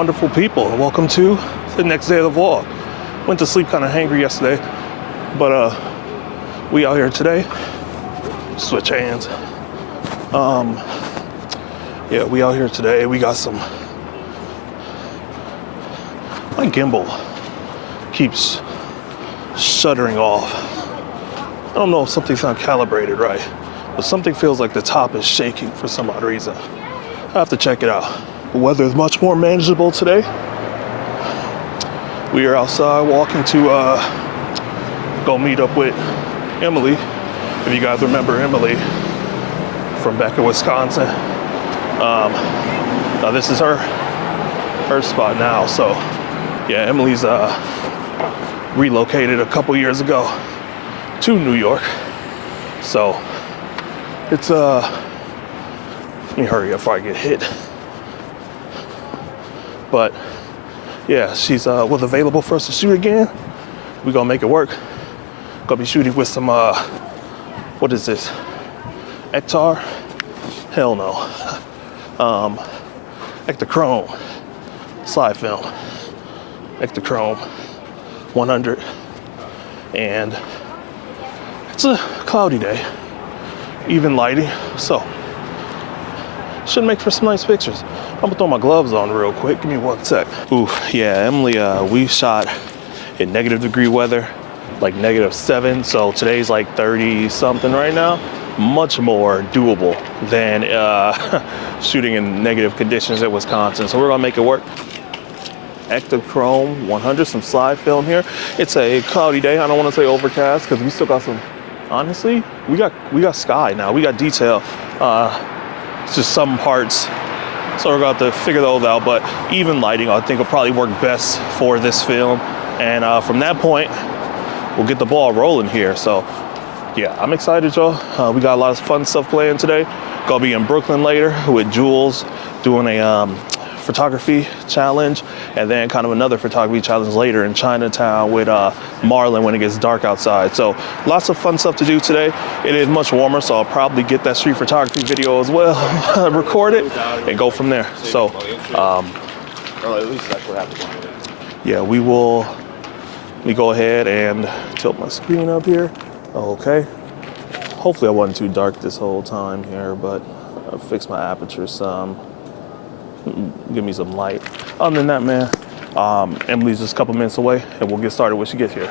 wonderful people. Welcome to the next day of the vlog. Went to sleep kind of hangry yesterday, but we out here today. Switch hands. Yeah, we out here today. We got some. My gimbal keeps shuttering off. I don't know if something's not calibrated right, but something feels like the top is shaking for some odd reason. I have to check it out. The weather is much more manageable today. We are outside walking to go meet up with Emily. If you guys remember Emily from back in Wisconsin. Now this is her spot now. So yeah, Emily's relocated a couple years ago to New York. So it's let me hurry up before I get hit. But yeah, she's was available for us to shoot again. We're gonna make it work. Gonna be shooting with some what is this? Ektar? Hell no. Ektachrome slide film. Ektachrome 100. And it's a cloudy day, even lighting, so should make for some nice pictures. I'm gonna throw my gloves on real quick. Give me 1 sec. Ooh, yeah, Emily, we shot in -degree weather, like -7. So today's like 30 something right now. Much more doable than shooting in negative conditions at Wisconsin. So we're gonna make it work. Ektachrome 100, some slide film here. It's a cloudy day. I don't want to say overcast because we still got some. Honestly, we got sky now. We got detail. It's just some parts. So we're going to have to figure those out. But even lighting, I think, will probably work best for this film. And from that point, we'll get the ball rolling here. So yeah, I'm excited, y'all. We got a lot of fun stuff playing today. Gonna be in Brooklyn later with Jules doing a photography challenge, and then kind of another photography challenge later in Chinatown with Marlon when it gets dark outside. So lots of fun stuff to do today. It is much warmer, so I'll probably get that street photography video as well, record it, and go from there. So, or at least that's what happens. Yeah, we will. Let me go ahead and tilt my screen up here. Okay. Hopefully I wasn't too dark this whole time here, but I'll fix my aperture some. Give me some light. Other than that, man, Emily's just a couple minutes away, and we'll get started when she gets here.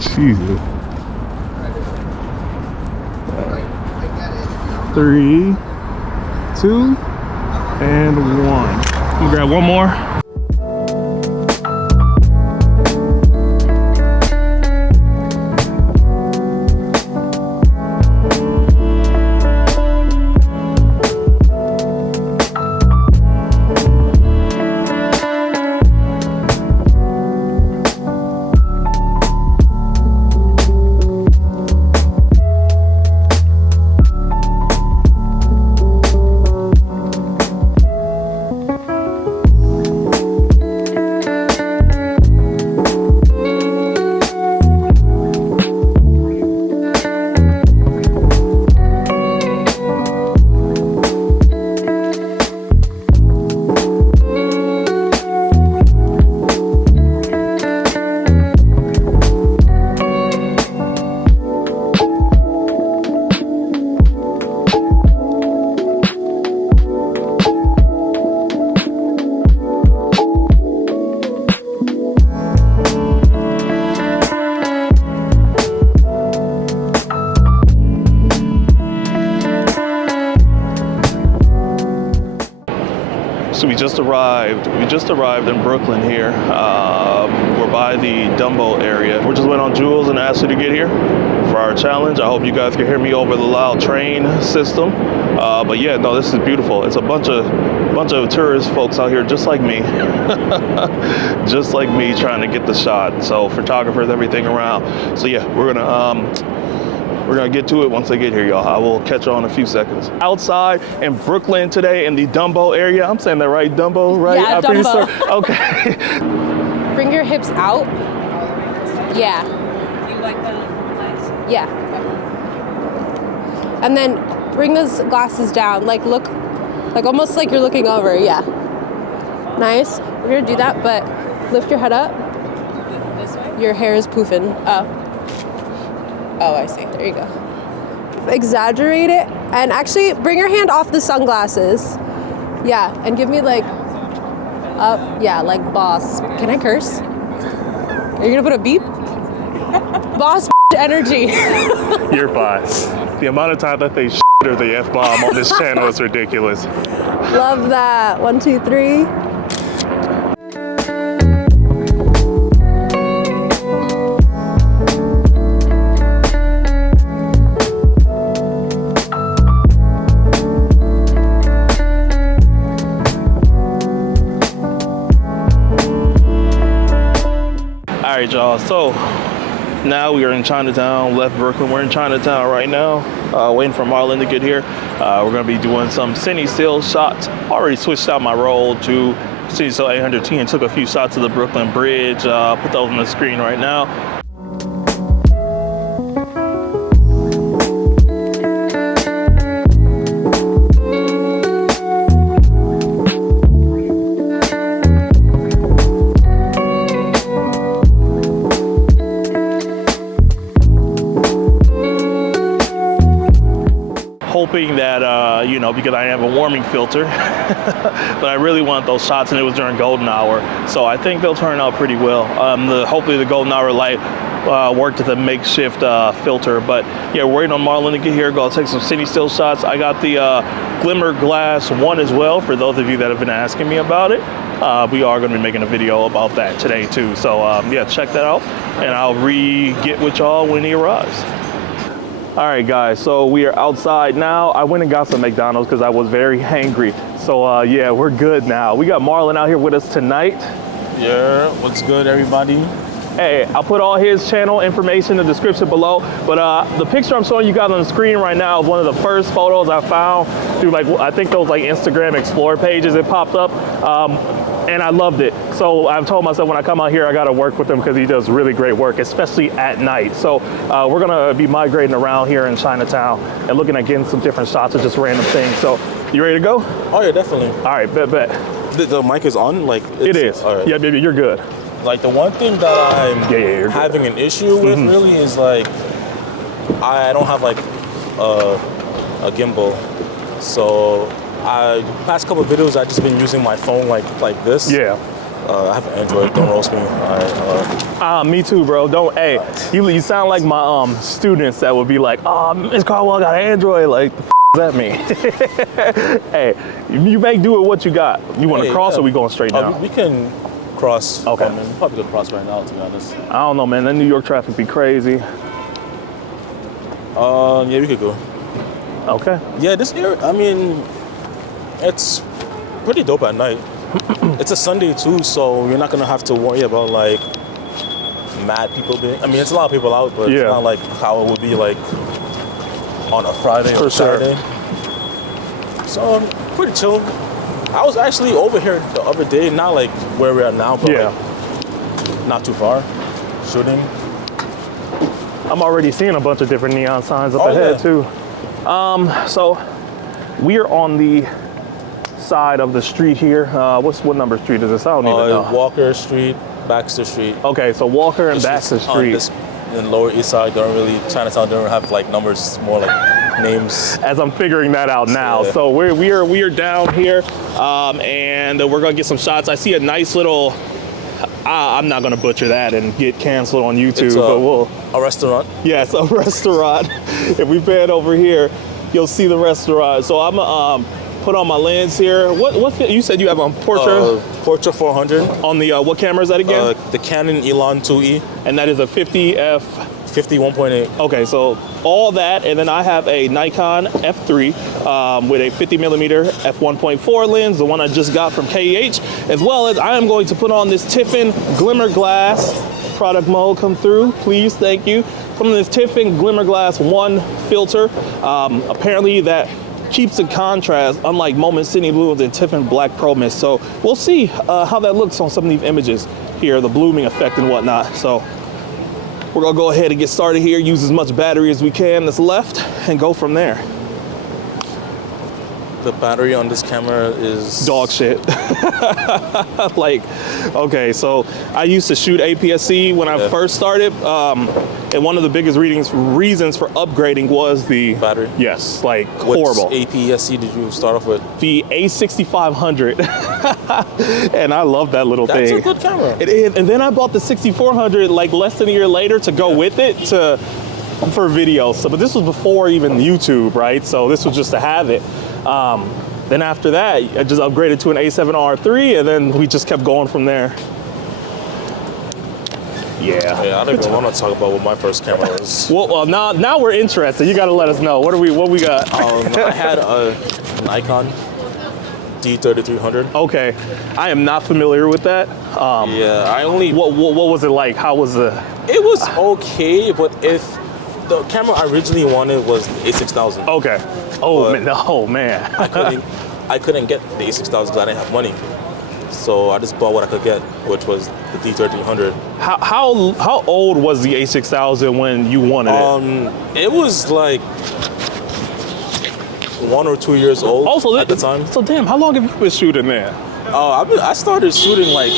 Jesus. 3, 2, and 1. Let me grab one more. So we just arrived in Brooklyn here. We're by the Dumbo area. We just went on Jules and asked her to get here for our challenge. I hope you guys can hear me over the loud train system. But yeah, no, this is beautiful. It's a bunch of tourist folks out here just like me. Just like me trying to get the shot. So photographers, everything around. So yeah, we're gonna get to it once they get here, y'all. I will catch you on in a few seconds. Outside in Brooklyn today in the Dumbo area. I'm saying that right, Dumbo, right? Yeah, Dumbo. Okay. Bring your hips out. Yeah. You like the legs? Yeah. And then bring those glasses down. Like look Like almost like you're looking over, yeah. Nice. We're gonna do that, but lift your head up. This way? Your hair is poofing. Oh, I see. There you go. Exaggerate it, and actually bring your hand off the sunglasses. Yeah, and give me like, yeah, like boss. Can I curse? Are you gonna put a beep? Boss energy. You're fine. The amount of time that they shit or the F-bomb on this channel is ridiculous. Love that. 1, 2, 3. All right, y'all. So now we are in Chinatown, left Brooklyn. We're in Chinatown right now, waiting for Marlon to get here. We're gonna be doing some cine still shots. Already switched out my role to cine still 800T and took a few shots of the Brooklyn Bridge. Put those on the screen right now. Hoping that, you know, because I have a warming filter, but I really want those shots, and it was during golden hour. So I think they'll turn out pretty well. Hopefully the golden hour light worked as a makeshift filter. But yeah, we're waiting on Marlon to get here. Go take some city still shots. I got the Glimmer Glass 1 as well, for those of you that have been asking me about it. We are going to be making a video about that today too. So yeah, check that out, and I'll get with y'all when he arrives. All right, guys, so we are outside now. I went and got some McDonald's because I was very hangry. So yeah, we're good now. We got Marlon out here with us tonight. Yeah, what's good, everybody? Hey, I'll put all his channel information in the description below. But the picture I'm showing you guys on the screen right now is one of the first photos I found through, like, I think those like Instagram Explorer pages. It popped up. And I loved it. So I've told myself when I come out here, I gotta work with him because he does really great work, especially at night. So we're gonna be migrating around here in Chinatown and looking at getting some different shots of just random things. So you ready to go? Oh yeah, definitely. All right, bet. The mic is on? Like It is. All right. Yeah, baby, you're good. Like the one thing that I'm having an issue with really is like, I don't have like a gimbal. So past couple of videos, I've just been using my phone like this. Yeah. I have an Android. Don't roast me. All right. Me too, bro. Don't. Hey, you sound like my students that would be like, Ms. Caldwell got an Android. Like, the does that mean? Hey, you make do with what you got. You want to cross or we going straight down? We can cross. Okay. I mean, we probably could cross right now, to be honest. I don't know, man. That New York traffic be crazy. Yeah, we could go. Okay. Yeah, this area, I mean, it's pretty dope at night. It's a Sunday too, so you're not gonna have to worry about like mad people being. I mean, it's a lot of people out, but it's not like how it would be like on a Friday or Saturday. So pretty chill. I was actually over here the other day, not like where we're at now, but like not too far, shooting. I'm already seeing a bunch of different neon signs up ahead too. So we are on the side of the street here. What number street is this? I don't even know. Walker Street, Baxter Street. Okay, so Walker and Baxter Street. In Lower East Side, Chinatown don't have like numbers, it's more like names. As I'm figuring that out now. Yeah. So we are down here, and we're gonna get some shots. I see a nice little, I'm not gonna butcher that and get canceled on YouTube, but a restaurant. Yes, a restaurant. If we pan over here, you'll see the restaurant. So I'm put on my lens here. What you said you have on Portra? Portra 400. On the what camera is that again? The Canon Elan 2E. And that is a 50F. 51.8. Okay, so all that, and then I have a Nikon F3 with a 50mm f1.4 lens, the one I just got from KEH, as well as I am going to put on this Tiffin Glimmer Glass. Product mode come through, please, thank you. Put on this Tiffin Glimmer Glass 1 filter. Apparently that keeps the contrast, unlike Moment Cine Blue and Tiffin Black Pro Mist. So we'll see how that looks on some of these images here, the blooming effect and whatnot. So we're gonna go ahead and get started here, use as much battery as we can that's left, and go from there. The battery on this camera is dog shit. Like, okay, so I used to shoot APS-C when I first started, and one of the biggest reasons for upgrading was the battery. Yes, like What horrible. APS-C did you start off with? The A6500, and I love that little That's thing. a good camera. It is, and then I bought the 6400 like less than a year later to go with it for video. So, but this was before even YouTube, right? So this was just to have it. Then after that, I just upgraded to an A7R3, and then we just kept going from there. Yeah. I don't even want to talk about what my first camera was. Well, now we're interested. You got to let us know. What we got? I had a Nikon D3300. Okay, I am not familiar with that. Yeah, I only. What was it like? How was the? It was okay, but if the camera I originally wanted was the A6000. Okay. Oh But- man, oh man. I couldn't get the A6000 because I didn't have money. So I just bought what I could get, which was the D3300. How old was the A6000 when you wanted it? It was like 1 or 2 years old at the time. So damn, how long have you been shooting there? I started shooting like,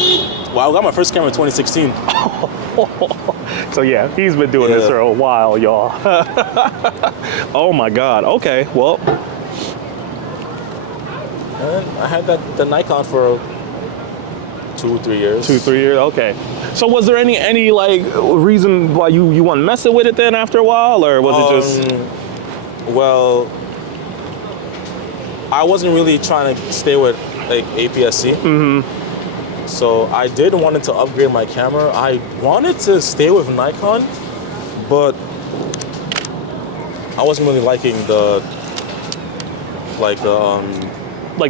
well, I got my first camera in 2016. So yeah, he's been doing this for a while, y'all. Oh my God. Okay, well. And I had the Nikon for 2-3 years. 2-3 years. Okay. So was there any like reason why you weren't messing with it then after a while, or was it just? Well, I wasn't really trying to stay with like APS-C. Mm-hmm. So I did wanted to upgrade my camera. I wanted to stay with Nikon, but I wasn't really liking the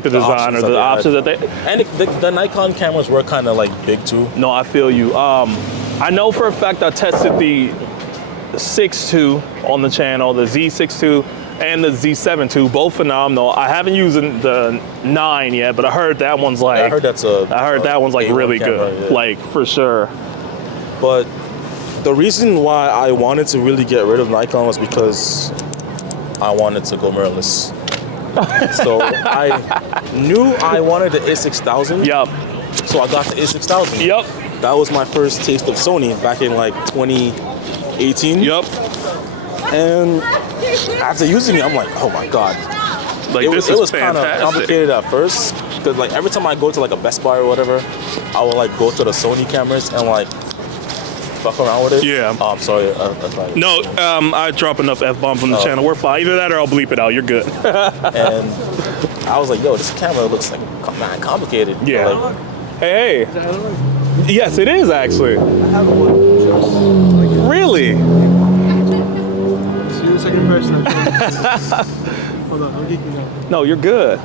design or the options that they. And the Nikon cameras were kind of like big too. No, I feel you. I know for a fact I tested the 6.2 on the channel, the Z6.2 and the Z7.2, both phenomenal. I haven't used the 9 yet, but I heard that one's like. I heard that one's like A1 really camera, good, yeah. like for sure. But the reason why I wanted to really get rid of Nikon was because I wanted to go mirrorless. So I knew I wanted the A6000. Yep. So I got the A6000. Yep. That was my first taste of Sony back in like 2018. Yep. And after using it, I'm like, oh my God. Like It this was is kind of fantastic. complicated at first because like every time I go to like a Best Buy or whatever, I would like go to the Sony cameras and like fuck around with it. Yeah. Oh, I'm sorry. That's like, No, I drop enough F-bombs on the channel. We're fine. Either that or I'll bleep it out. You're good. And I was like, yo, this camera looks like mad complicated. Yeah. Like, Hey. Yes, it is actually. Really? So you're the second person. Hold on, I'm geeking out. No, you're good.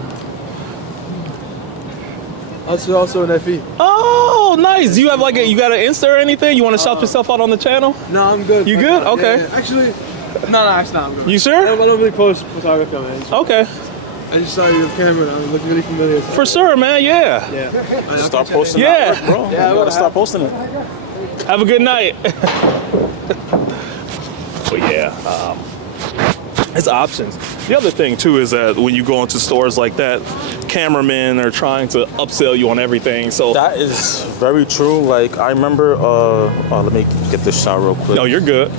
Also an FE. Oh, nice. Do you have you got an Insta or anything? You want to shout yourself out on the channel? No, I'm good. You good? Yeah, Okay. yeah. Actually, no, actually not. I'm good. You I sure? don't really post photography, man. Okay. I just saw your camera. I'm looking really familiar. For sure, man. Yeah. Yeah. start posting Yeah. that work, bro. Yeah, you gotta start posting it. Have a good night. But yeah, it's options. The other thing too is that when you go into stores like that, cameramen are trying to upsell you on everything. So That is very true. Like I remember, let me get this shot real quick. no, you're good.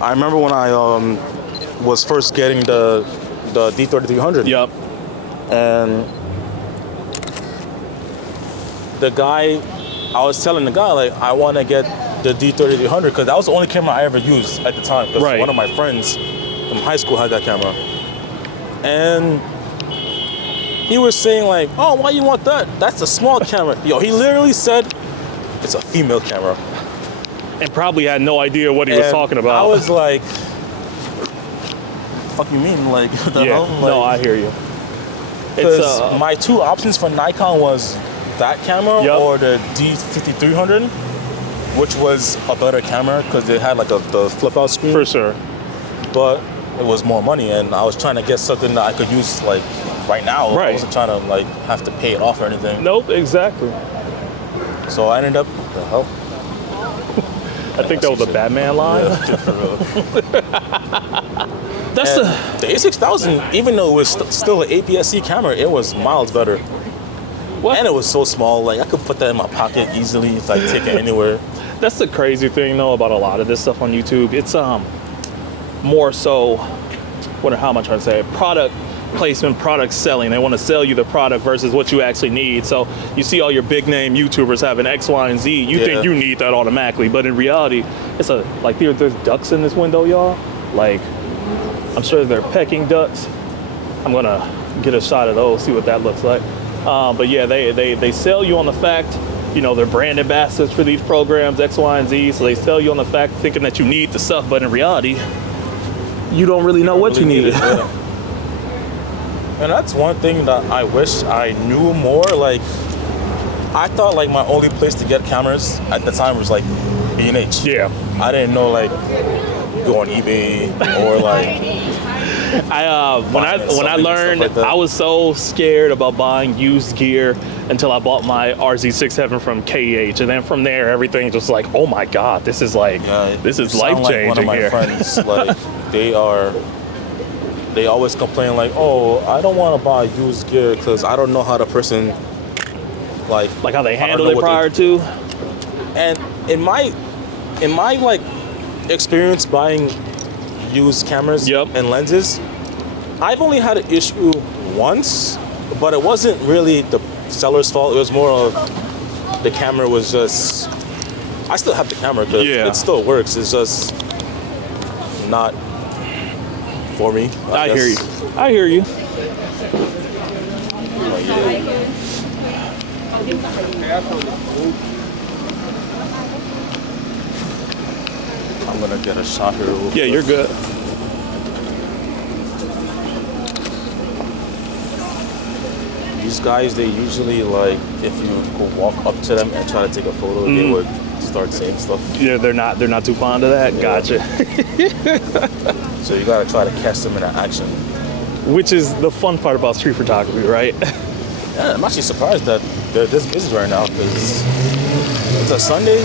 I remember when I was first getting the D3300. Yep. And I was telling the guy like I want to get the D3300 because that was the only camera I ever used at the time. Because Right. one of my friends from high school had that camera, and he was saying like, "Oh, why you want that? That's a small camera." Yo, he literally said it's a female camera. And probably had no idea what he was And talking about. I was like, "Fuck you mean? Like, what the yeah. hell?" No, Like, I hear you. It's because my two options for Nikon was that camera Yep. or the D5300, which was a better camera because it had like the flip out screen. for sure. But it was more money, and I was trying to get something that I could use like right now. Right. I wasn't trying to like have to pay it off or anything. Nope, exactly. So I ended up, what the hell? I think that was a Batman line. Yeah, for real. That's And the A6000, even though it was still an APS-C camera, it was miles better. What? And it was so small, like I could put that in my pocket easily, like take it anywhere. That's the crazy thing though about a lot of this stuff on YouTube. It's more so, how am I trying to say it? Product placement, product selling. They want to sell you the product versus what you actually need. So you see all your big name YouTubers having X, Y, and Z. You think you need that automatically, but in reality, it's there's ducks in this window, y'all. Like, I'm sure they're pecking ducks. I'm gonna get a shot of those, see what that looks like. But yeah, they sell you on the fact, they're brand ambassadors for these programs, X, Y, and Z. So they sell you on the fact thinking that you need the stuff, but in reality, you don't really know what you need. And that's one thing that I wish I knew more. Like, I thought like my only place to get cameras at the time was like B&H. Yeah. I didn't know like go on eBay or like. When I learned, like I was so scared about buying used gear until I bought my RZ67 from KEH, and then from there everything just like, oh my God, this is life changing One of my here. friends, like they always complain like, oh, I don't want to buy used gear because I don't know how the person like how they handled it prior to. And in my like experience buying used cameras and lenses, I've only had an issue once, but it wasn't really the seller's fault. It was more of the camera was just. I still have the camera because it still works. It's just not for me. I hear you. I hear you. I'm gonna get a shot here. Yeah, you're good. These guys, they usually like, if you go walk up to them and try to take a photo, they would start saying stuff. Yeah, they're not too fond of that. Yeah. Gotcha. So you gotta try to catch them in action. Which is the fun part about street photography, right? Yeah, I'm actually surprised that they're this busy right now because it's a Sunday.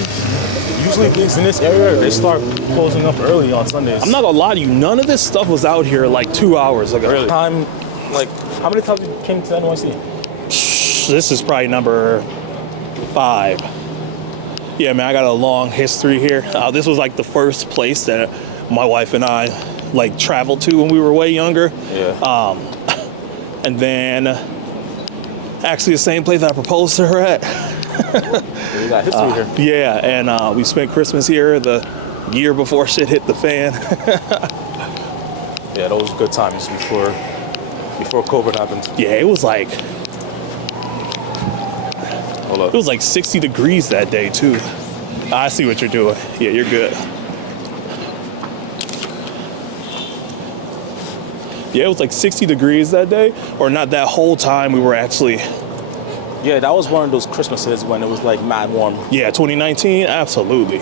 Usually things in this area, they start closing up early on Sundays. I'm not gonna lie to you, none of this stuff was out here like 2 hours ago. Really? How many times you came to NYC? This is probably number 5. Yeah, man, I got a long history here. This was like the first place that my wife and I like traveled to when we were way younger. Yeah. And then actually the same place that I proposed to her at. We got history here. Yeah, and we spent Christmas here the year before shit hit the fan. Yeah, those were good times before COVID happened. Yeah, it was like Hold up. It was like 60 degrees that day too. I see what you're doing. Yeah, you're good. Yeah, it was like 60 degrees that day, or not that whole time. We were actually. Yeah, that was one of those Christmases when it was like mad warm. Yeah, 2019, absolutely.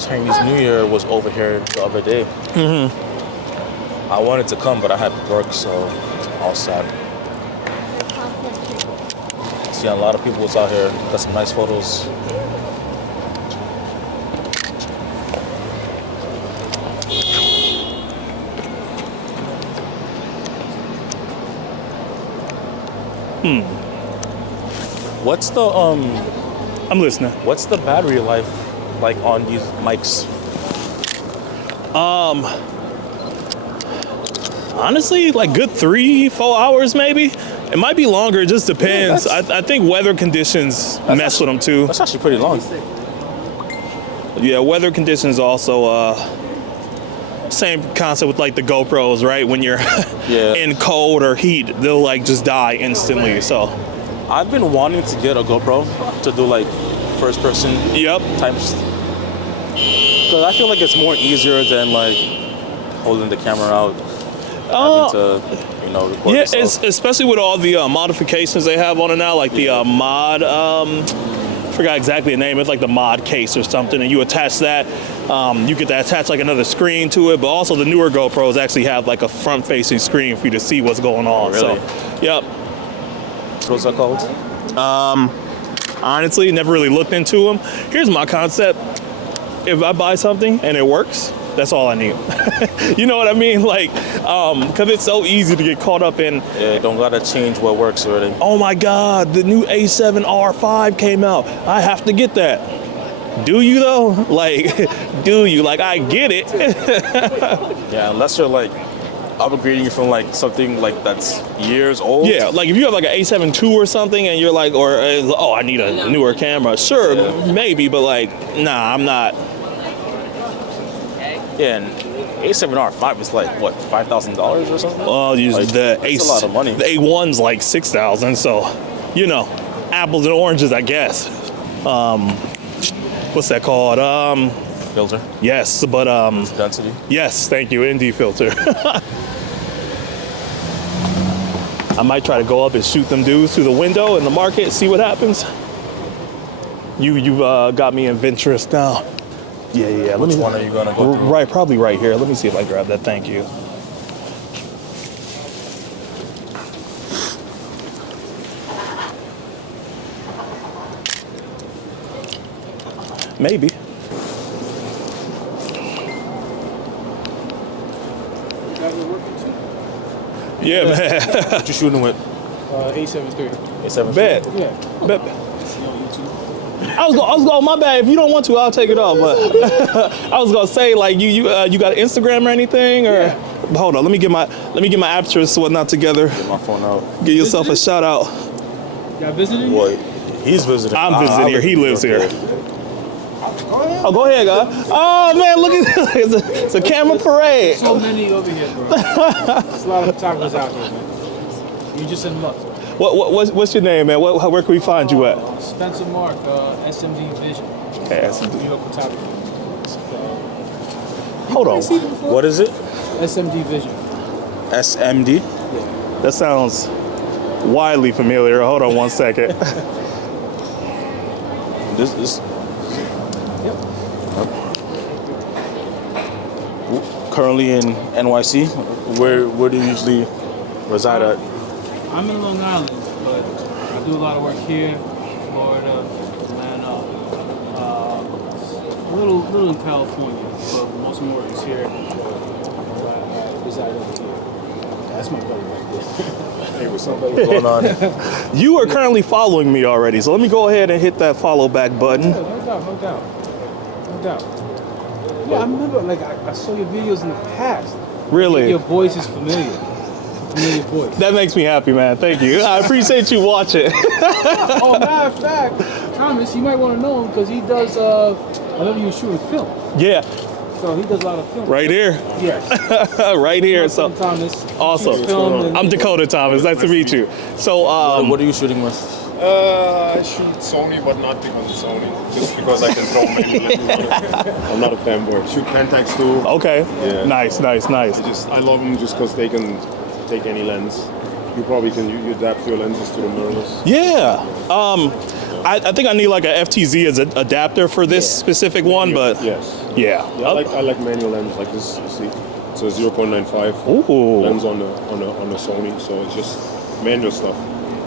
Chinese New Year was over here the other day. Mm-hmm. I wanted to come, but I had work, so all sad. See, a lot of people was out here. Got some nice photos. What's the I'm listening. What's the battery life like on these mics? Honestly, like good 3-4 hours maybe. It might be longer. It just depends. Yeah, I think weather conditions mess with them too. That's actually pretty long. Yeah, weather conditions also. Same concept with like the GoPros, right? When you're in cold or heat, they'll like just die instantly. So I've been wanting to get a GoPro to do like first person types. Because I feel like it's more easier than like holding the camera out, having to, record yourself. Especially with all the modifications they have on it now, like the mod. Forgot exactly the name. It's like the mod case or something, and you attach that. You get to attach like another screen to it, but also the newer GoPros actually have like a front-facing screen for you to see what's going on. Really? So, yep. What's that called? Honestly, never really looked into them. Here's my concept. if I buy something and it works, that's all I need. You know what I mean? Like, because it's so easy to get caught up in. Yeah, don't gotta change what works already. Oh my God, the new A7R5 came out. I have to get that. Do you though? Like, do you? Like, I get it. Yeah, unless you're like upgrading from like something like that's years old. Yeah, like if you have like an A7 II or something and you're like, or oh, I need a newer camera. Sure, maybe, but like, nah, I'm not. Yeah, and A7R5 is like what, $5,000 or something? Well, Like, the that's a lot of money. The A1's like 6,000, so you know, apples and oranges, I guess. What's that called? Filter. Yes, but Density. yes, thank you, ND filter. I might try to go up and shoot them dudes through the window in the market, see what happens. You've got me adventurous now. Yeah. Which one are you gonna go through? Right, probably right here. Let me see if I grab that. Thank you. Maybe. Yeah, man. What you shooting with? A7 III. A7? Bet. Yeah. Bet. See on YouTube. I was going. My bad. If you don't want to, I'll take it off. But I was gonna say, like, you got Instagram or anything, or hold on. Let me get my apertures whatnot together. Get my phone out. Give yourself a shout out. Y'all visiting? What? He's visiting. I'm visiting here. He lives here. Go ahead. Oh, go ahead, guy. Oh man, look at this. It's a camera parade. So many over here, bro. There's a lot of photographers out here, man. You just in luck. What's your name, man? Where can we find you at? Spencer Mark, SMD Vision. New York photography. Hold on. What is it? SMD Vision. SMD? That sounds wildly familiar. Hold on one second. This. Yep. Currently in NYC. Where do you usually reside at? I'm in Long Island, but I do a lot of work here, Florida, Atlanta, a little in California, but most of my work is here. I reside over here. That's my buddy right there. Hey, what's up, buddy? What's going on? You are currently following me already, so let me go ahead and hit that follow back button. Yeah, no doubt. Yeah, I remember, like, I saw your videos in the past. Really? Your voice is familiar. Familiar voice. That makes me happy, man. Thank you. I appreciate you watching. Oh, matter of fact, Thomas, you might want to know him because he does, whenever you shoot film. Yeah, So he does a lot of film. right here. Yes. Right here. So Thomas. awesome. shoots film and- I'm Dakota Thomas. Nice to meet you. So What are you shooting with? I shoot Sony, but not because of Sony. Just because I can throw many lenses. I'm not a fanboy. Shoot Pentax too. okay. Yeah. Nice. I love them just because they can take any lens. You probably can you adapt your lenses to the mirrorless. Yeah. I think I need like a FTZ as an adapter for this specific one, but Yes. yeah. Yeah, I like manual lenses like this. You see, it's a 0.95 Ooh. lens on the Sony. So it's just manual stuff.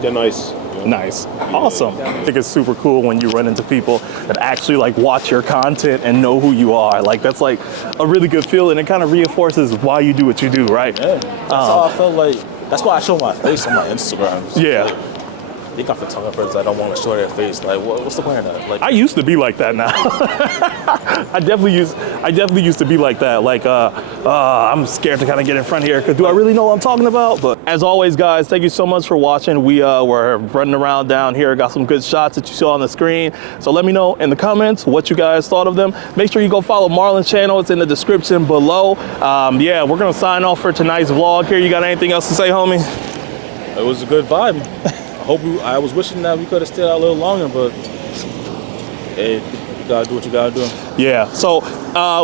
They're nice. You know? Nice. Awesome. I think it's super cool when you run into people that actually like watch your content and know who you are. Like that's like a really good feeling. It kind of reinforces why you do what you do, right? Yeah. That's how I felt like. That's why I show my face on my Instagram. Yeah. They got photographers that don't want to show their face. Like, what's the point of that? Like, I used to be like that now. I definitely used to be like that. Like, I'm scared to kind of get in front here because do I really know what I'm talking about? But as always, guys, thank you so much for watching. We're running around down here, got some good shots that you saw on the screen. So let me know in the comments what you guys thought of them. Make sure you go follow Marlon's channel. It's in the description below. Yeah, we're gonna sign off for tonight's vlog here. You got anything else to say, homie? it was a good vibe. I was wishing that we could have stayed out a little longer, but hey, you gotta do what you gotta do. Yeah, so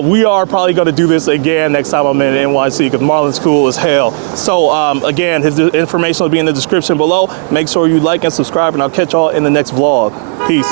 we are probably gonna do this again next time I'm in NYC because Marlon's cool as hell. So again, his information will be in the description below. Make sure you like and subscribe and I'll catch y'all in the next vlog. Peace.